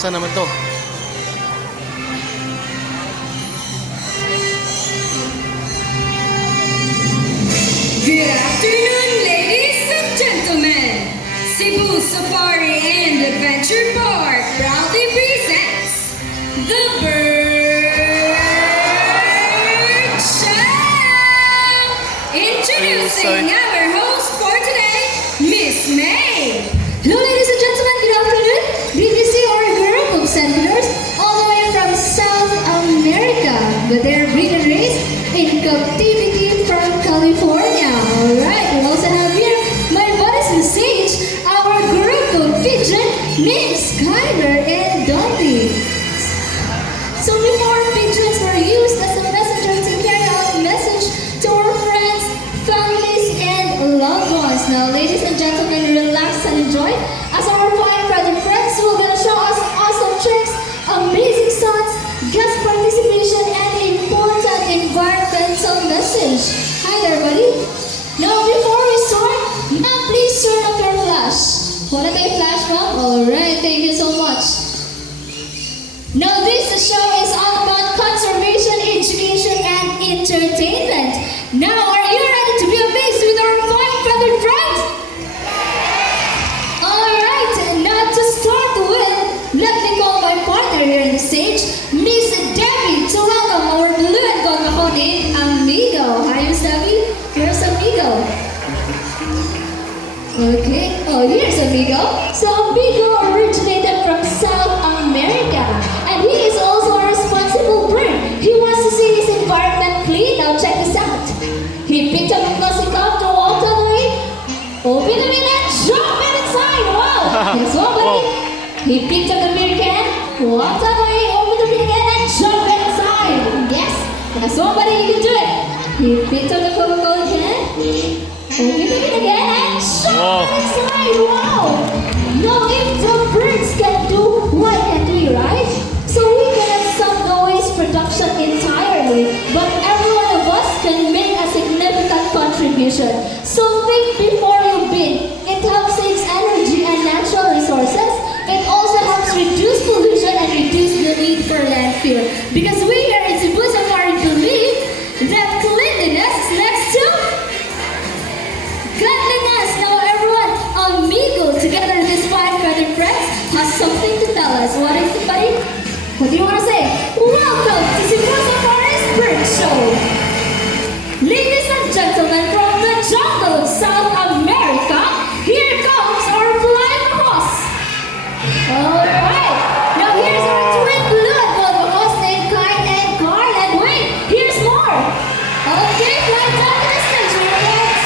Saan naman to? Good afternoon, ladies and gentlemen. Cebu Safari and Adventure Park proudly presents the Bird Show. Introducing our host for today, Miss May. Hello, ladies and gentlemen. Good afternoon. Did you see our group of senators all the way from South America with their breed and race in captivity from California? All right. We also have here my buddies on stage, our group of pigeon named Skyler and Dundee. So before pigeons were used as a messenger to carry out a message to our friends, families, and loved ones. Now, ladies and gentlemen, relax and enjoy as our fine brother friends will gonna show us awesome tricks, amazing stunts, guest participation, and important environmental message. Hi there, buddy. Now, before we start, please turn up your flash. Wanna take flash mom? Alright, thank you so much. Now, this show is all about conservation, education, and entertainment. Now, are you ready to be amazed with our fine feathered friends? Alright, now to start with, let me call my partner here on the stage, Miss Debbie, to welcome our blue and gold mahogany amigo. Hi, Miss Debbie. Here's amigo. Okay, oh, here's amigo. So amigo originated from South America, and he is also a responsible bird. He wants to see his environment clean. Now check this out. He picked up a plastic cup to walk all the way, open the wing and jump it inside. Wow! Guess what, buddy? He picked up the beer can, walked all the way, open the beer can and jump it inside. Yes! Guess what, buddy? You can do it. He picked up the Coca-Cola can, open the beer again and jump it inside. Wow! Now if the birds can do, why can't we, right? So we cannot stop the waste production entirely, but every one of us can make a significant contribution. So think before you bid. It helps save energy and natural resources. It also helps reduce pollution and reduce the need for landfill. Because we here in Cebu Safari believe that cleanliness is next to godliness. Now everyone, amigo, together this five feathered friends has something to tell us. What is it, buddy? What do you want to say? Welcome to Cebu Safari's Bird Show. Ladies and gentlemen, from the jungle of South America, here comes our flying macaws. Alright, now here's our twin blue and gold macaws named Kite and Carl, and wait, here's more. Okay, fly down to the stage, friends.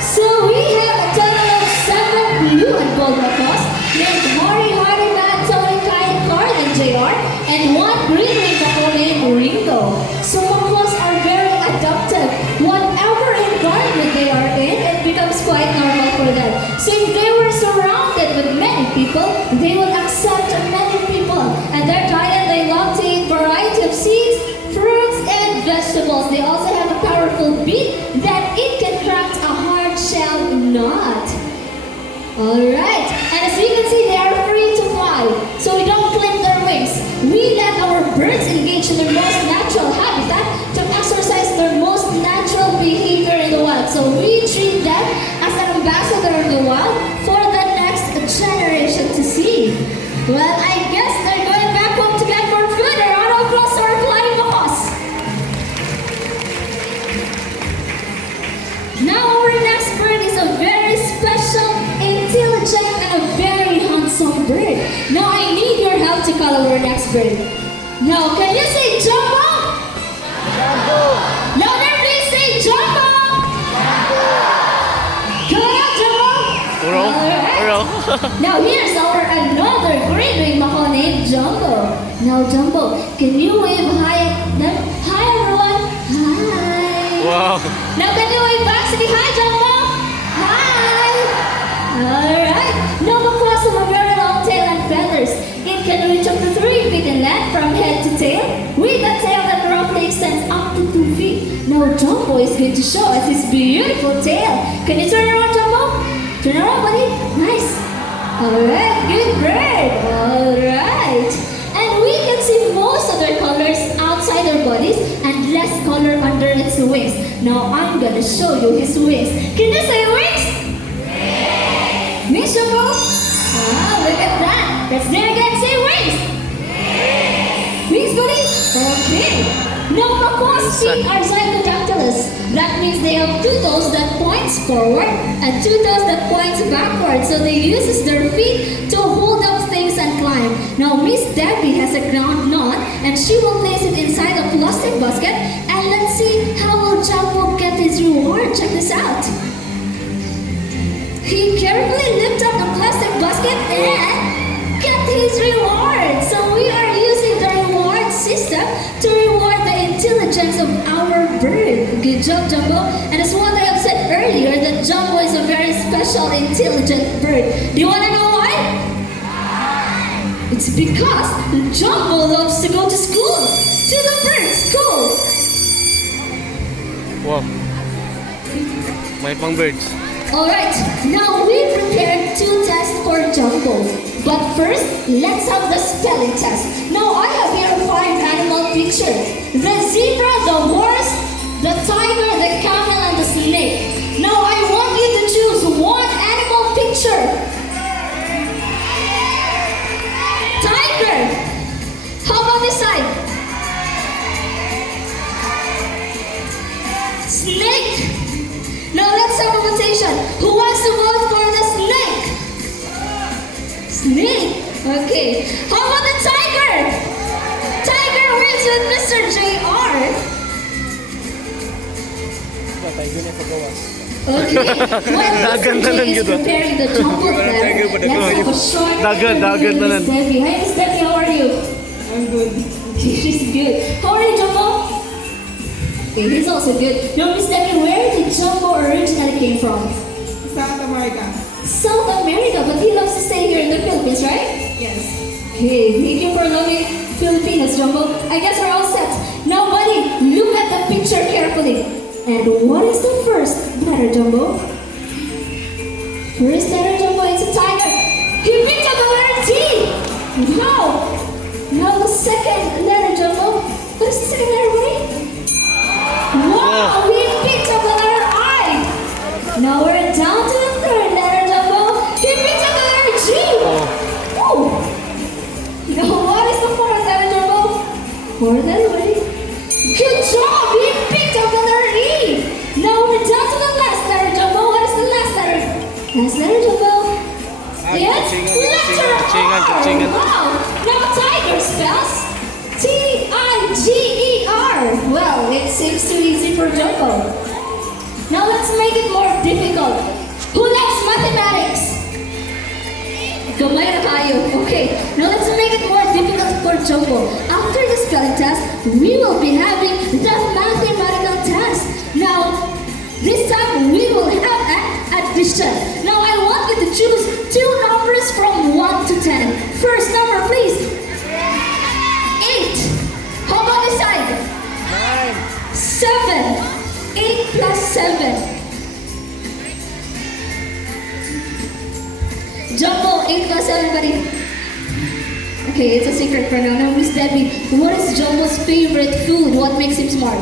So we have a total of 7 blue and gold macaws named Mari, Harry, Matt, Tony, Kai, and Carl, and JR, and 1 green winged macaw named Ringo. So macaws are very adaptive. Whatever environment they are in, it becomes quite normal for them. So if they were surrounded with many people, they will accept many people. And their diet, they love to eat variety of seeds, fruits, and vegetables. They also have a powerful beak that it can crack a hard shell nut. Alright, and as you can see, they are free to fly, so we don't clip their wings. We let our birds engage in their most natural habitat to exercise their most natural behavior in the wild. So we treat them as an ambassador of the wild for the next generation to see. Well, I guess they're going back home to get more food. A round of applause to our flying macaws. Now our next bird is a very special, intelligent, and a very handsome bird. Now I need your help to call our next bird. Now can you say Jumbo? Jumbo! Louder please, say Jumbo! Jumbo! Come on, Jumbo! Uro. Alright. Now here's our another green winged macaw named Jumbo. Now Jumbo, can you wave hi at them? Hi everyone! Hi! Wow. Now can you wave back? Say hi, Jumbo! Hi! Alright. Now macaws have a very long tail and feathers. It can reach up to 3 feet in length from head to tail, with a tail that roughly extends up to 2 feet. Now Jumbo is going to show us his beautiful tail. Can you turn around, Jumbo? Turn around, buddy. Nice. Alright, good bird. Alright. And we can see most of their colors outside their bodies and less color under its wings. Now I'm gonna show you his wings. Can you say wings? Wings, Jumbo? Ah, look at that. That's there again. Say wings. Wings, buddy? Okay. Now, macaws' feet are zygodactylous. That means they have two toes that points forward and two toes that points backward. So they uses their feet to hold up things and climb. Now, Miss Debbie has a ground knot and she will place it inside a plastic basket. And let's see how will Jumbo get his reward. Check this out. He carefully lifted up the plastic basket and get his reward. So we are using the reward system to reward the intelligence of our bird. Good job, Jumbo. And as what I have said earlier, that Jumbo is a very special, intelligent bird. Do you want to know why? It's because Jumbo loves to go to school, to the bird school. Wow. May pang birds. Alright, now we prepared two tests for Jumbo. But first, let's have the spelling test. Now I have here 5 animal pictures. The zebra, the horse, the tiger, the camel, and the snake. Now I want you to choose one animal picture. Tiger. How about this side? Snake. Now let's have a votation. Who wants to vote for the snake? Snake. Okay. How about the tiger? Tiger wins with Mr. JR. Okay. Well, Dagan na Mr. lang J is yun, ah. preparing the jumbo plan. Let's have a short Dagan na interview with lang. Miss Debbie. Hi, Miss Debbie. How are you? I'm good. She's good. How are you, Jumbo? Okay, he's also good. Now, Miss Debbie, where did Jumbo originally came from? South America. South America, but he loves to stay here in the Philippines, right? Yes. Okay, thank you for loving Filipinos, Jumbo. I guess we're all set. Now, buddy, look at the picture carefully. And what is the first letter, Jumbo? First letter, Jumbo, it's a tiger. He picked up the letter T. Wow. Now the second letter, Jumbo. What is the second letter, buddy? Wow, he picked up the letter I. Now we're down to the third letter, Jumbo. He picked up the letter G. Woo. Now what is the fourth letter, Jumbo? Fourth letter, buddy. Good job, he picked up the letter E. Now we're down to the last letter, Jumbo. What is the last letter? Last letter, Jumbo. Yes, letter R. Wow. Now tiger spells Tiger. Well, it seems too easy for Jumbo. Now let's make it more difficult. Who loves mathematics? Gamay na tayo. Okay, now let's make it more difficult for Jumbo. After the spelling test, we will be having the mathematical test. Now, this time we will have an addition. Now I want you to choose two numbers from 1 to 10. First number, please. 8. How about this side? 7. 8 plus 7. Jumbo, 8 plus 7, buddy. Okay, it's a secret for now. Now, Miss Debbie, what is Jumbo's favorite food? What makes him smart?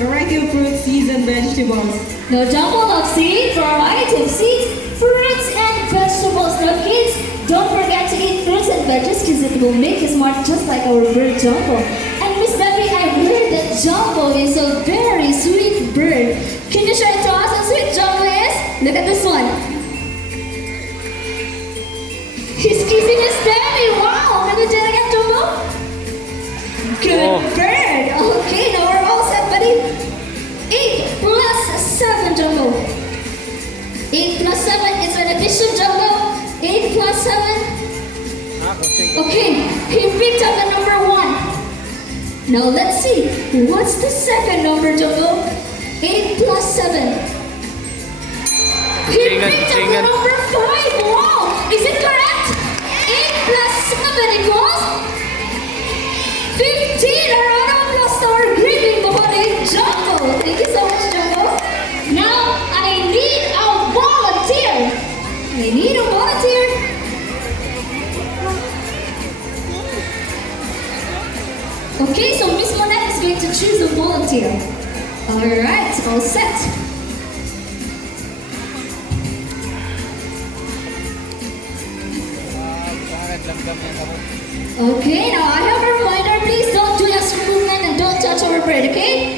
Variety of fruits, seeds, and vegetables. Now, Jumbo loves to eat variety of seeds, fruits, and vegetables. Now, kids, don't forget to eat fruits and veggies because it will make you smart just like our bird Jumbo. And Miss Debbie, I've heard that Jumbo is a very sweet bird. Can you show it to us how sweet Jumbo is? Look at this one. He's kissing Miss Debbie. Wow! Can you do it again, Jumbo? Good bird. Okay, now we're all set, buddy. 8 plus 7, Jumbo. 8 plus 7 is an addition, Jumbo. 8 plus 7. Okay, he picked up the number 1. Now let's see. What's the second number, Jumbo? 8 plus 7. He picked up the number 5. Wow! Is it correct? 8 plus 7 equals 15. A round of applause to our greeting buddy, Jumbo. Thank you so much, Jumbo. Now, I need a volunteer I need a volunteer. Okay, so Miss Monette is going to choose a volunteer. Alright, all set. Okay, now I have a reminder, please don't do extra movement and don't touch our bread, okay?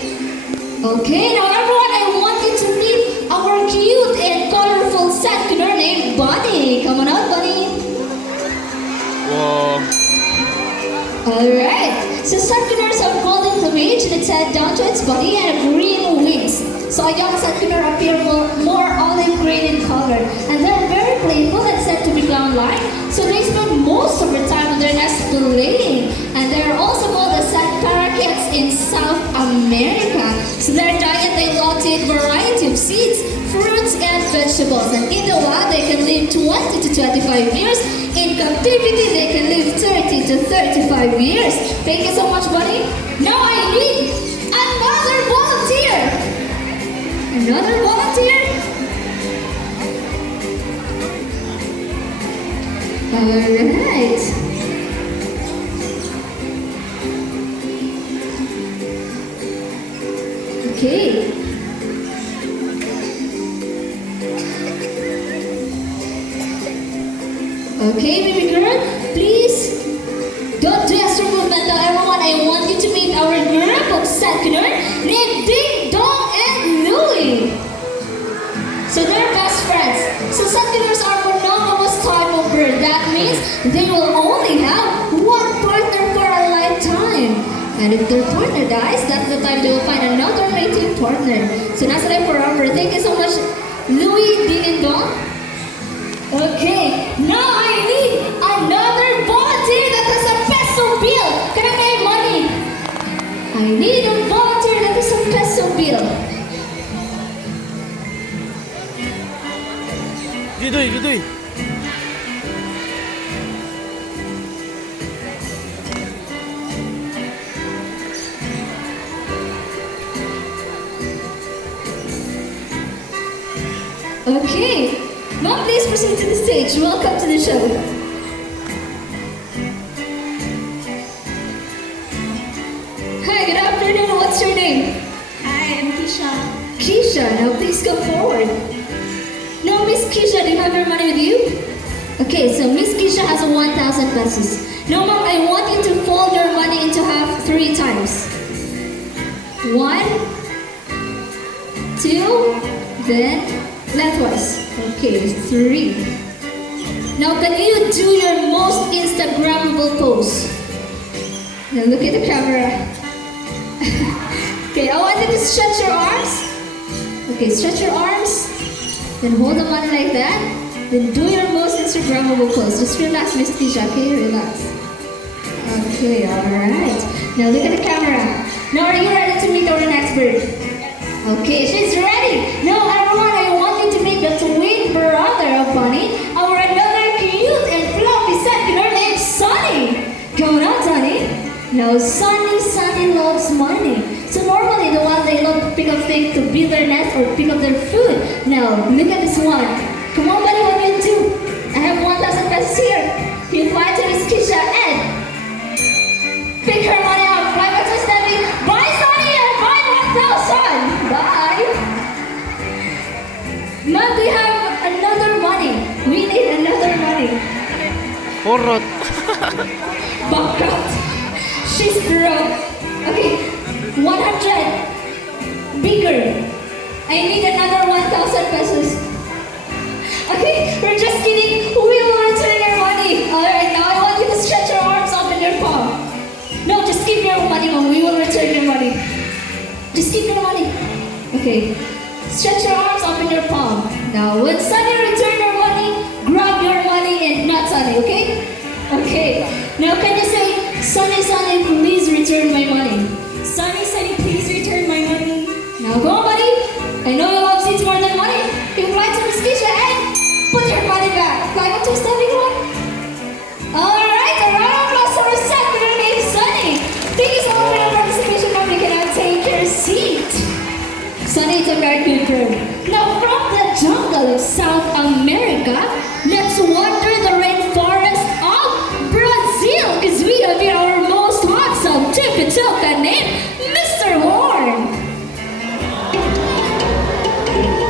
Okay, now everyone, I want you to meet our cute and colorful sandpinner named Bunny. Come on out, Bunny. Whoa. Alright, so sandpinners have golden plumage and its head down to its body and green wings. So a young sandpinner appear more olive green in color, and they're very playful and said to be clown-like. So they spend most of their time on their nest playing, and they're also called the sand parakeets in South America. So their diet, they love to eat variety of seeds, fruits, and vegetables. And in the wild, they can live 20 to 25 years. In captivity, they can live 30 to 35 years. Thank you so much, Bunny. Now I need another volunteer. Another volunteer? Alright. Okay. Okay, baby girl, please don't do extra movement now, everyone. I want you to meet our group of sandpinner named Ding Dong and Louie. So they're best friends. So sandpinners are monogamous type of bird. That means they will only have one partner for a lifetime. And if their partner dies, that's the time they will find another mating partner. So that's life forever. Thank you so much, Louie, Ding and Dong. Okay, now I need another volunteer that has a peso bill. Can I get money? I need a volunteer that has a peso bill. Vidoy. Okay, now please proceed to the stage. Welcome to the show. Hi, good afternoon. What's your name? Hi, I'm Kisha. Keisha, now please come forward. Now, Miss Keisha, do you have your money with you? Okay, so Miss Keisha has 1,000 pesos. Now, ma'am, I want you to fold your money into half 3 times. 1, 2, then lengthwise. Okay, 3. Now, can you do your most Instagrammable pose? Now, look at the camera. Okay, I want you to stretch your arms. Okay, stretch your arms. Then hold the money like that. Then do your most Instagrammable pose. Just relax, Miss Keisha, okay? Relax. Okay, alright. Now look at the camera. Now are you ready to meet our next bird? Okay, she's ready. Now everyone, I want you to meet the twin brother of Bunny, our another cute and fluffy sandpinner named Sunny. Come on, Sunny. Now Sunny loves money. So normally the ones they love to pick up things to build their nest or pick up their food. Now look at this one. Come on, buddy, what do you do? I have 1,000 pesos here. You fly to Miss Keisha and pick her money up. Fly back to Stevie. Bye, Sunny, and buy 1,000. Bye. Now we have another money. We need another money. Porot. Bankrupt. She's broke. Okay, 100. Bigger. I need another 1,000 pesos. Okay, we're just kidding. We will return your money. Alright, now I want you to stretch your arms up in your palm. No, just keep your money, Mom. We will return your money. Just keep your money. Okay. Stretch your arms up in your palm. Now, when Sunny return your money, grab your money and not Sunny, okay? Okay. Now, can you say, Sunny, please return my money? Sunny, please return my money. Now, go on, buddy. I know you love seeds more than money. You fly to Miss Keisha and put your money back. Fly up to standing one. Alright, a round of applause for our second named Sunny. Thank you so much for your participation. Now, you can now take your seat. Sunny is a very good bird. Now, from the jungle of South America,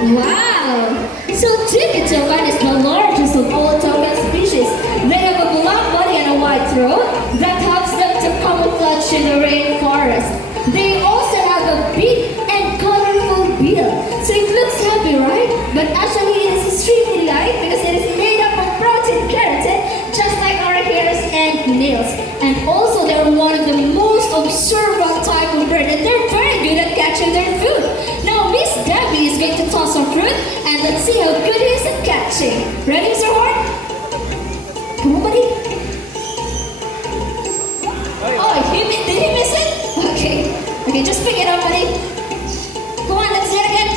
Wow! So Tiki Tokan is the largest of all tokan species. They have a black body and a white throat that helps them to camouflage in the rainforest. They also have a big and colorful bill. So it looks heavy, right? But actually it is extremely light because it is made up of protein keratin, just like our hairs and nails. And also they're one of the most observant type of bird, and they're very good at catching their food. Now Miss Debbie is going to toss some fruit, and let's see how good he is at catching. Ready, Mr. Horn? Come on, buddy. Oh, did he miss it? Okay, just pick it up, buddy. Come on, let's do it again.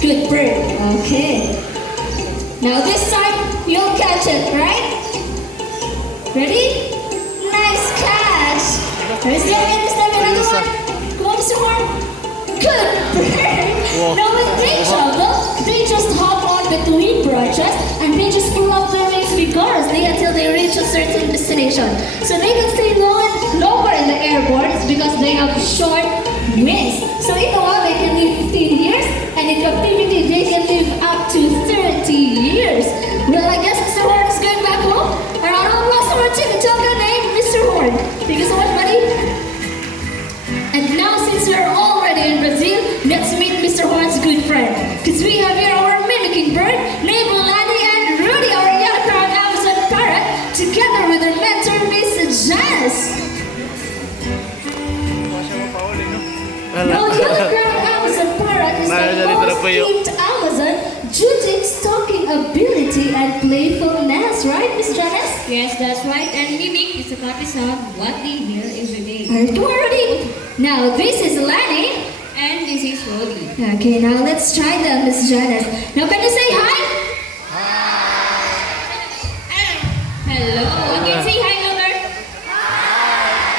Good bird. Okay. Now this time you'll catch it, right? Ready? Nice catch. Let's do it again. This time another one. Come on, Mr. Horn. Good bird. Now when they travel, they just hop on between branches and they just pull up their wings vigorously until they reach a certain destination. So they can stay longer in the airborne because they have short wings. So in the wild they can live 15 years, and in captivity they can live up to 30 years. Well, I guess Mr. Horn is going back home. A round of applause for our Tiki Toka named Mr. Horn. Thank you so much, buddy. And now since we're already in Brazil, let's meet Mr. Horn's good friend. Because we have here our mimicking bird named Lani and Rudy, our yellow-crowned Amazon parrot, together with their mentor, Miss Janice. Now, yellow-crowned Amazon parrot is the most named Amazon due to its talking ability and playfulness, right, Miss Janice? Yes, that's right. And mimic is a copy sound what they hear every day. Alright, come on, Rudy. Now, this is Lani. And this is Rodi. Okay, now let's try that, Miss Janice. Now, can you say hi? Hello. Okay, say hi, Lover.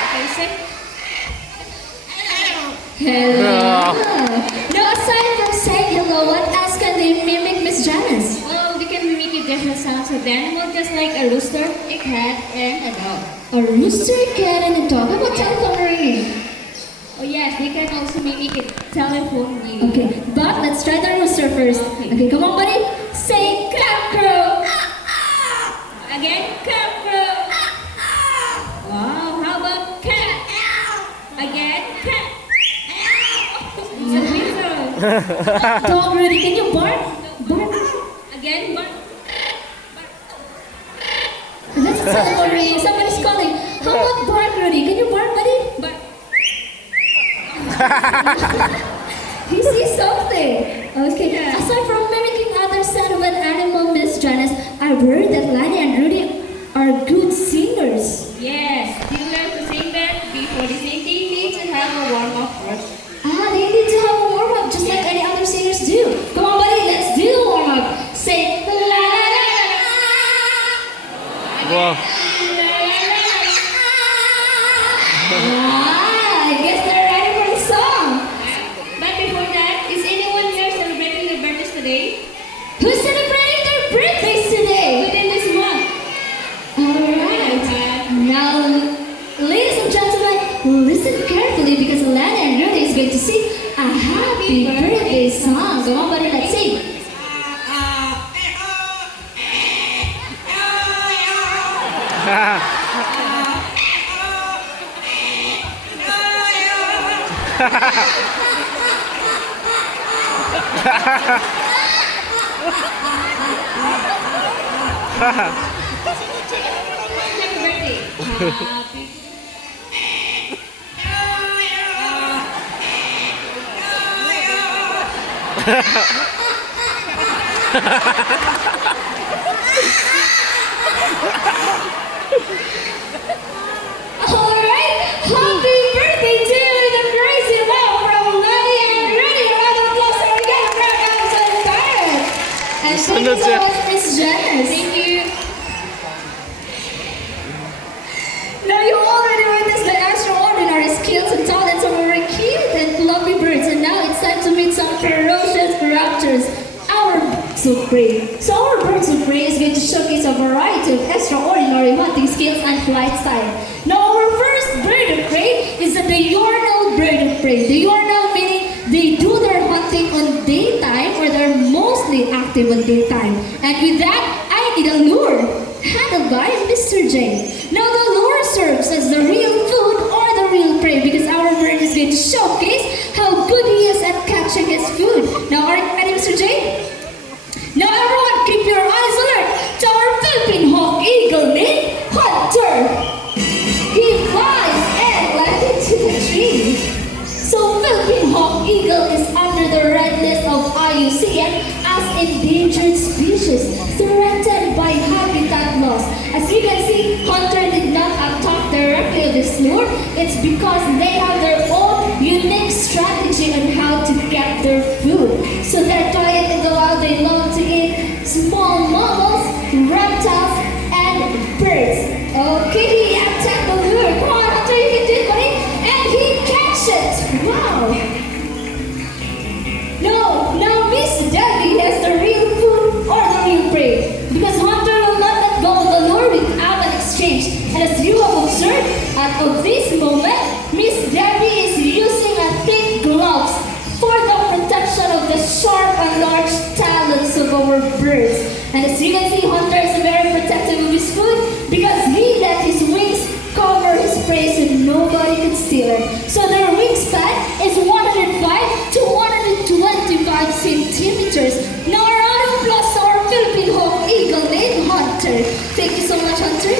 Okay, say. Hello. Now, aside from saying hello, what else can they mimic, Miss Janice? Well, they can mimic different sounds of animals, just like a rooster, a cat, and a dog. A rooster, a cat, and a dog. How about telephone ringing? Oh yes, they can also mimic a telephone ringing. Okay, but let's try the rooster first. Okay, come on, buddy. Say cockcrow. Again, cockcrow. Wow, how about cat? Again, cat. It's a whistle. Dog, Rudy, can you bark? Bark. Again, bark. That's a telephone ringing. Somebody's calling. How about bark, Rudy? Can you bark, buddy? Bark. He sees something. Okay. Aside from mimicking other sound of an animal, Miss Janice, I've heard that Lani and Rudy are good singers. Yes, you learn to sing that before the singing. They need to have a warm-up first. They need to have a warm-up just like any other singers do. Come on, buddy, let's do the warm-up. Say la la la Wow. I guess they're ready for the song. But before that, is anyone here celebrating their birthdays today? Who's celebrating their birthdays today? Within this month. Alright. Now, ladies and gentlemen, listen carefully because Lana and Rudy is going to sing a happy birthday song. Come on, buddy, let's sing. Happy birthday. Happy. Alright, happy birthday to the crazy love from Lani and Rudy. A round of applause for our young brown Amazon parrot. And thank you so much, Miss Janice. Thank you. Now you already witnessed the extraordinary skills and talents of our cute and fluffy birds, and now it's time to meet some ferocious raptors, our birds of prey. So our birds of prey is going to showcase a variety of extraordinary hunting skills and flight style. Now our first bird of prey is the diurnal bird of prey. Diurnal meaning they do their hunting on active at daytime. And with that, I need a lure, handled by Mr. J. Now the lure serves as the real food or the real prey because our bird is going to showcase how good he is at catching his food. Now are you ready, Mr. J? Now everyone keep your eyes alert to our Philippine hawk eagle named Hunter. He flies and lands into the tree. So Philippine hawk eagle is under the red list of IUCN as endangered species, threatened by habitat loss. As you can see, Hunter did not attack directly of this lure. It's because they have their own unique strategy on how to get their food. So their diet in the wild, they love to eat small mammals, reptiles, and birds. Okay, he attacked the lure. Come on, Hunter, you can do it, buddy. And he catches it. Wow. Now Miss Debbie has the real food or the real prey. Because Hunter will not let go of the lure without an exchange. And as you have observed, at of this moment, Miss Debbie is using a thick gloves for the protection of the sharp and large talons of our birds. And as you can see, Hunter is very protective of his food because he let his wings cover his prey so nobody can steal it. So their wingspan is 105 to 125 centimeters. Now a round of applause to our Philippine hawk eagle named Hunter. Thank you so much, Hunter.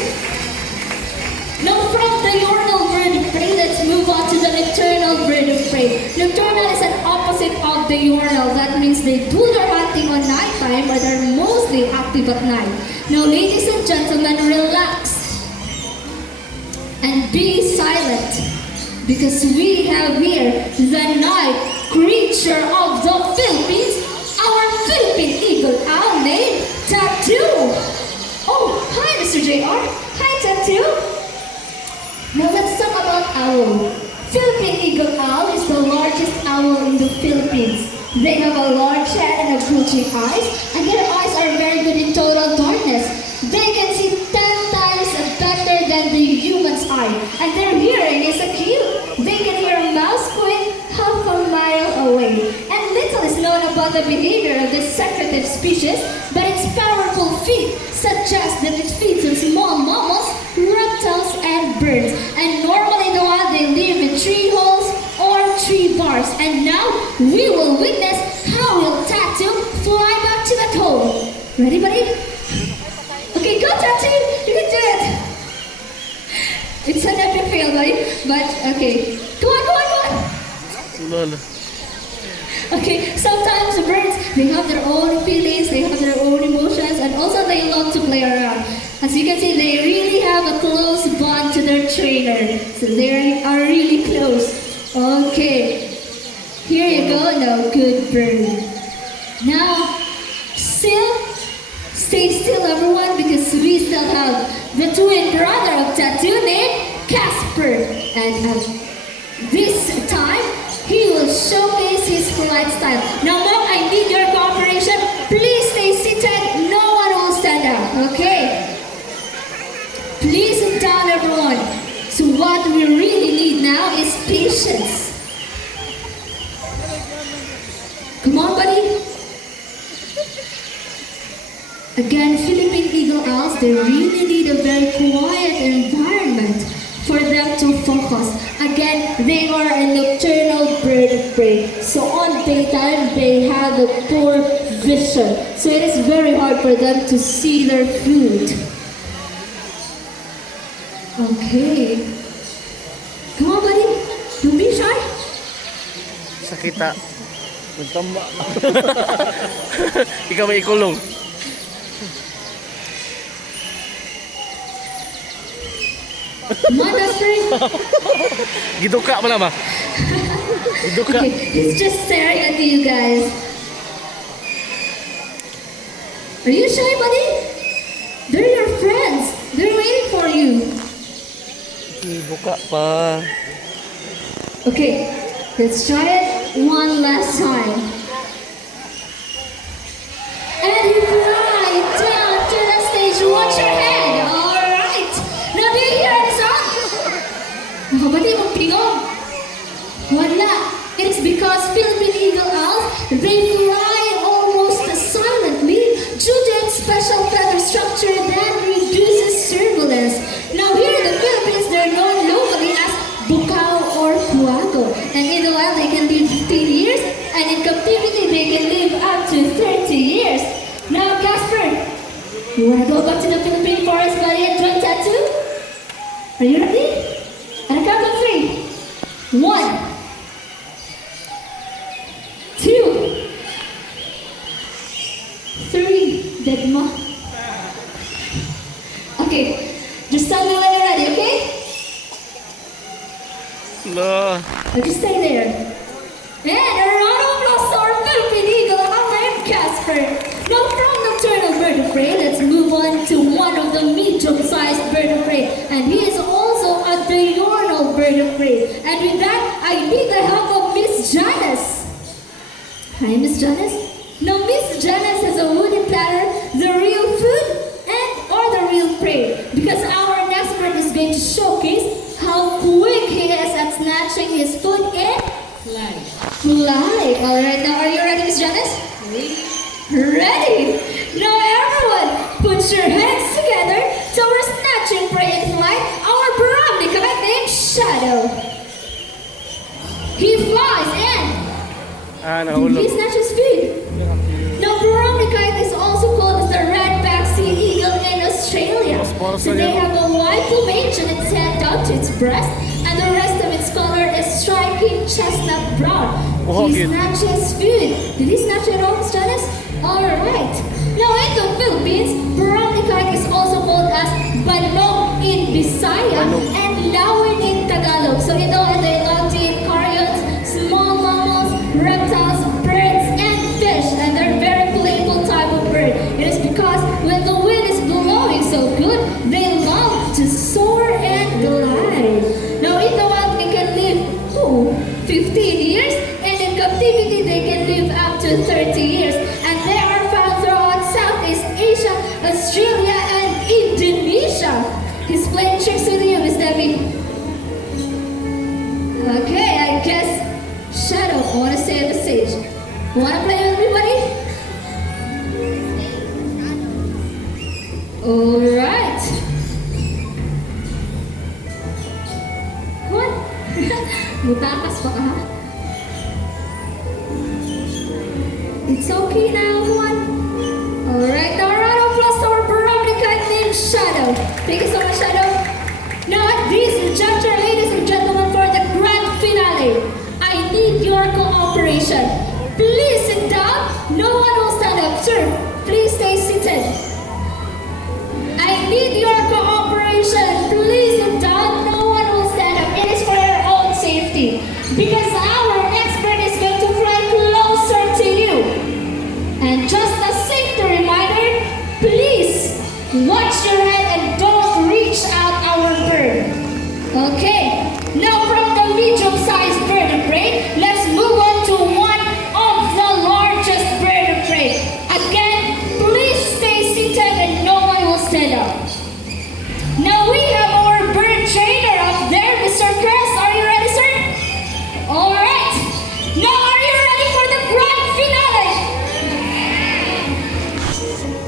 Now from the diurnal bird of prey, let's move on to the nocturnal bird of prey. Nocturnal is an opposite of the diurnal. That means they do their hunting on nighttime, but they're mostly active at night. Now ladies and gentlemen, relax and be silent because we have here the night creature of the Philippines, our Philippine eagle owl named Tattoo. Oh, hi Mr. JR. Hi Tattoo. Now let's talk about owl. Philippine eagle owl is the largest owl in the Philippines. They have a large head and a bulging eyes, and their eyes are very good in total darkness. They can see 10 times better than the human's eye, and their hearing is acute. They can hear a mouse squeak half a mile away. And little is known about the behavior of this secretive species, but its powerful feet suggest that it feeds on small mammals, reptiles, and birds. And normally in the wild they live in tree holes or tree bars. And now we will witness how will Tattoo fly back to that hole. Ready, buddy? Okay, go Tattoo! You can do it! It's an epic fail, buddy. But okay. Come on, come on, come on! Lol. Okay, sometimes the birds, they have their own feelings, they have their own emotions, and also they love to play around. As you can see, they really have a close bond to their trainer. So they are really close. Okay, here you go. Now, good bird. Now, stay still everyone because we still have the twin brother of Tattoo named Casper. And this time, he will showcase his flight style. Now, Mom, I need your cooperation. Please stay seated. No one will stand up, okay? Please sit down, everyone. So what we really need now is patience. Come on, buddy. Again, Philippine eagle owls, they really need a very quiet environment for them to focus. Again, they are a nocturnal bird of prey. So on daytime, they have a poor vision. So it is very hard for them to see their food. Okay. Come on, buddy. Don't be shy. Sakita. Magtamba. Ikaw may ikulong. Come on, Dustin. Giduka mo na ba? Giduka. Okay, he's just staring at you guys. Are you shy, buddy? They're your friends. They're waiting for you. Giduka pa. Okay, let's try it one last time. And you fly down to the stage. Watch your head. All right. Now do you hear the sound? Nakabati mong pingong. Wala. It's because Philippine eagle owls, they fly almost silently special feather structure that reduces turbulence. Now here in the Philippines, they're known locally as bukao or puago. And in the wild, they can live 15 years, and in captivity, they can live up to 30 years. Now, Casper, you want to go back to the Philippine forest valley and join tattoo? Are you ready? On a count of 3. 1, 2, 3. Dead mo. Okay, just tell me when you're ready, okay? Lah. Or just stay there. And a round of applause to our Philippine eagle, named Casper. Now from nocturnal bird of prey, let's move on to one of the medium-sized bird of prey. And he is also a diurnal bird of prey. And with that, I need the help of Miss Janice. Hi, Miss Janice. Now, Miss Janice has a wooden platter, the real food and or the real prey. Because our next bird is going to showcase how quick he is at snatching his food and fly. Alright, now are you ready, Miss Janice? Ready! Now everyone, put your hands together so we're snatching prey and flight. Our Brahmini kite named Shadow. He flies and Nahulog. he snatches food. Now Brahmini kite is also called as the red-backed sea eagle in Australia. So they have a white plumage on its head down to its breast, and the rest of its color is striking chestnut brown. He snatches food. Did he snatch it all, Miss Janice? Alright. Now in the Philippines, Brahmini kite is also called as Banong in Bisaya and Lawin in Tagalog. So ito ay they love to eat carrions, small mammals, reptiles, birds, and fish. And they're a very playful type of bird. It is because when the wind is blowing so good, they love to soar and glide. Now in the wild, they can live 15 years, and in captivity, they can live up to 30 years. And they are found throughout Southeast Asia, Australia, and Indonesia. He's playing tricks with you, Miss Debbie. Okay, I guess Shadow, I want to say a message. Want to play with everybody? Alright. What? Mutakas pa ka, ha? It's okay now, everyone. Alright, now a round of applause to our Brahmini kite named Shadow. Thank you so much, Shadow. Now at this juncture, ladies and gentlemen, for the grand finale, I need your cooperation. Please sit down. No one will stand up. Sir, please stay seated. I need your cooperation. Please sit down. No one will stand up. It is for your own safety. Because our expert is going to fly closer to you. And just a safety reminder, please watch your head and don't reach out our bird. Okay, now from the medium-sized bird of prey, let's move on to one of the largest bird of prey. Again, please stay seated and no one will stand up. Now we have our bird trainer up there, Mr. Chris. Are you ready, sir? All right. Now are you ready for the grand finale?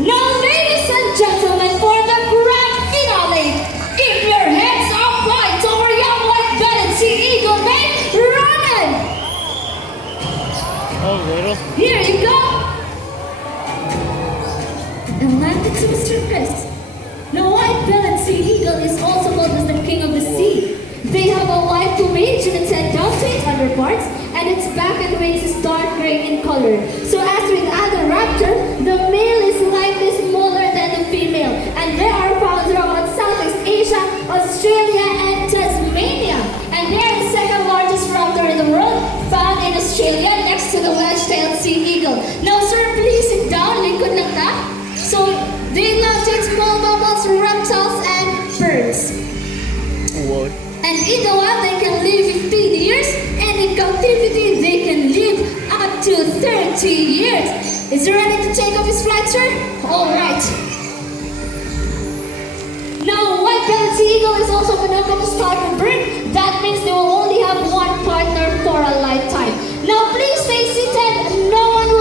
Now, ladies and gentlemen, for the grand finale, keep your hands up high to our young white-bellied sea eagle named Ronan. Here you go. And landed to Mr. Chris. The white-bellied sea eagle is also called as the king of the sea. They have a white plumage and its head down to its underparts, and its back and wings is dark gray in color. So as with other raptor, the male is slightly smaller than the female, and they are found throughout Southeast Asia, Australia, and Tasmania. And they are the second largest raptor in the world, found in Australia next to the wedge-tailed sea eagle. Now sir, please sit down, likod lang ta. So they love to eat small mammals, reptiles, and birds. What? And in the wild, they can live 15 years, and in captivity, they can live up to 30 years. Is he ready to take off his flight, sir? All right. Now, white-bellied sea eagle is also a monogamous type of bird. That means they will only have one partner for a lifetime. Now, please stay seated. No one will